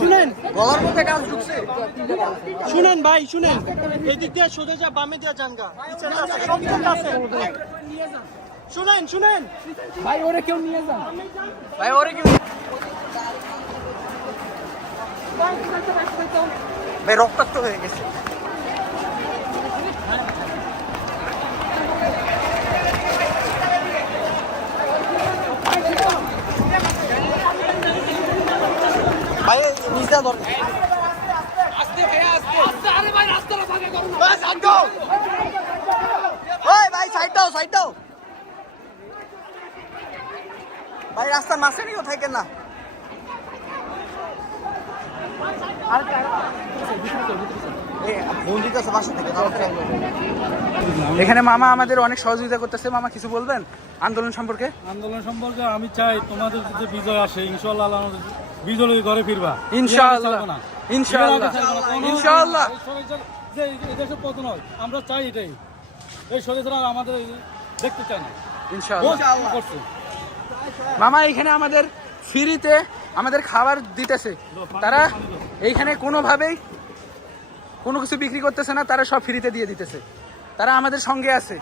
শুনেন গলার মধ্যে কাজ ঢুকছে। শুনেন ভাই শুনেন, এদিক দিয়ে সোজা যা বামে দিয়ে জানগা সব ঠিক আছে। শুনেন শুনেন ভাই ওরে কেউ নিয়ে যান, ভাই ওরে কি ভাই রক্তাক্ত হয়ে গেছে। ভাই নিচে ধর আস্তে ভাই আস্তে আস্তে। আরে ভাই রাস্তাটা ফাঁকা করুন ভাই, সাইড দাও। ওই ভাই সাইড দাও, সাইড দাও ভাই, রাস্তার মাঝে নিও থাকেন না। এখানে মামা আমাদের অনেক সহযোগিতা করতেছে। মামা কিছু বলবেন আন্দোলন সম্পর্কে? আন্দোলন সম্পর্কে আমি চাই তোমাদের যদি বিজয় আসে, ইনশাআল্লাহ আমাদের বিজয় ঘরে ফিরবা ইনশাআল্লাহ ইনশাআল্লাহ ইনশাআল্লাহ। যে এদেশের পতন হয় আমরা চাই, এটাই এই সরিষা আমাদের দেখতে চাই না ইনশাআল্লাহ। করছে মামা এখানে আমাদের ফ্রিতে আমাদের খাবার দিতেছে, তারা এইখানে কোনোভাবেই কোনো কিছু বিক্রি করতেছে না, তারা সব ফ্রিতে দিয়ে দিতেছে, তারা আমাদের সঙ্গে আছে।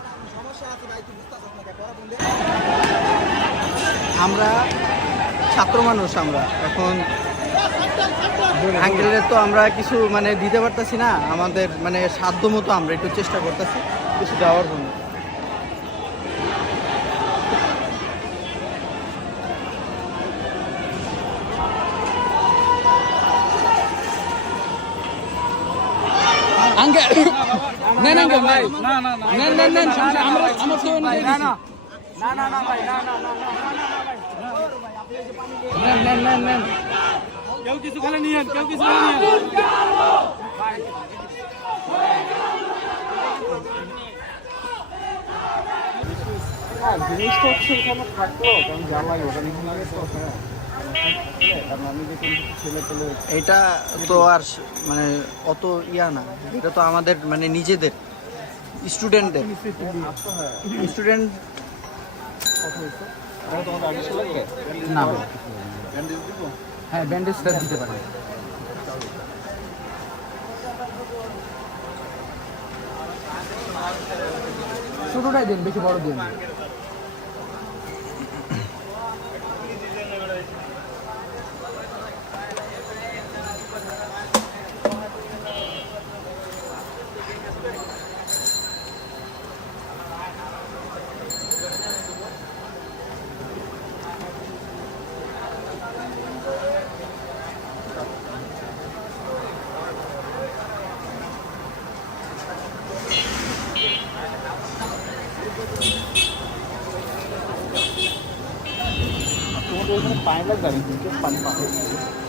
আমরা ছাত্র মানুষ, আমরা এখন আঙ্কেলের তো আমরা কিছু মানে দিতে পারতেছি না, আমাদের মানে সাধ্য মতো আমরা একটু চেষ্টা করতেছি কিছু দেওয়ার জন্য। আঙ্কেল নেন আঙ্কেল ভাই, না না না নেন নেন নেন, সমস্যা আমরা আমার তো অনুযায়ী দিছি। না না না ভাই, না না না নেন নেন নেন নেন। কেউ কিছু খালে নিয়েন, কেউ কিছু খালে নিয়েন। জিনিসটা হচ্ছে এখানে থাকলো, কারণ যা লাগে ওটা নিয়ে লাগে তো কারণ আমি যে কোনো ছেলে পেলে এটা তো আর মানে অত ইয়া না, এটা তো আমাদের মানে নিজেদের স্টুডেন্টদের স্টুডেন্ট। না হ্যাঁ ব্যান্ডেজটা দিতে পারেন। ছোটটাই দেন, বেশি বড় দেন।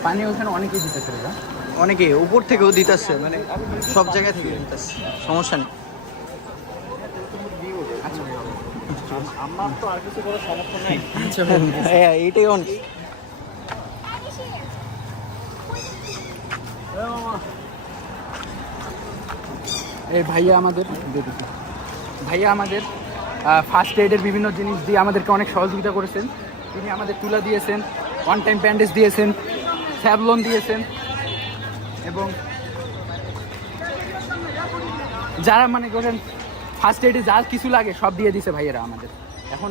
পানি ওখানে অনেকেই দিতেছে, অনেকে উপর থেকেও দিতেছে, মানে সব জায়গা থেকে দিতেছে, সমস্যা নেই। আমার তো আর কিছু করার সমস্যা নাই। হ্যাঁ এইটাই অনেক। এই ভাইয়া আমাদের ফার্স্ট এইডের বিভিন্ন জিনিস দিয়ে আমাদেরকে অনেক সহযোগিতা করেছেন। তিনি আমাদের তুলা দিয়েছেন, ওয়ান টাইম ব্যান্ডেজ দিয়েছেন, স্যাভলন দিয়েছেন, এবং যারা মানে করেন ফার্স্ট এইডে যা কিছু লাগে সব দিয়ে দিয়েছে ভাইয়েরা আমাদের। এখন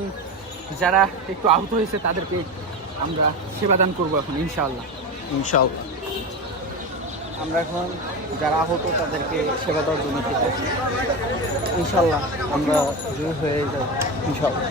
যারা একটু আহত হয়েছে তাদেরকে আমরা সেবাদান করবো এখন ইনশাআল্লাহ। ইনশাআল্লাহ আমরা এখন যারা আহত তাদেরকে সেবা দেওয়ার জন্য করতেছি, ইনশাআল্লাহ আমরা জয়ী হয়ে যাব ইনশাআল্লাহ।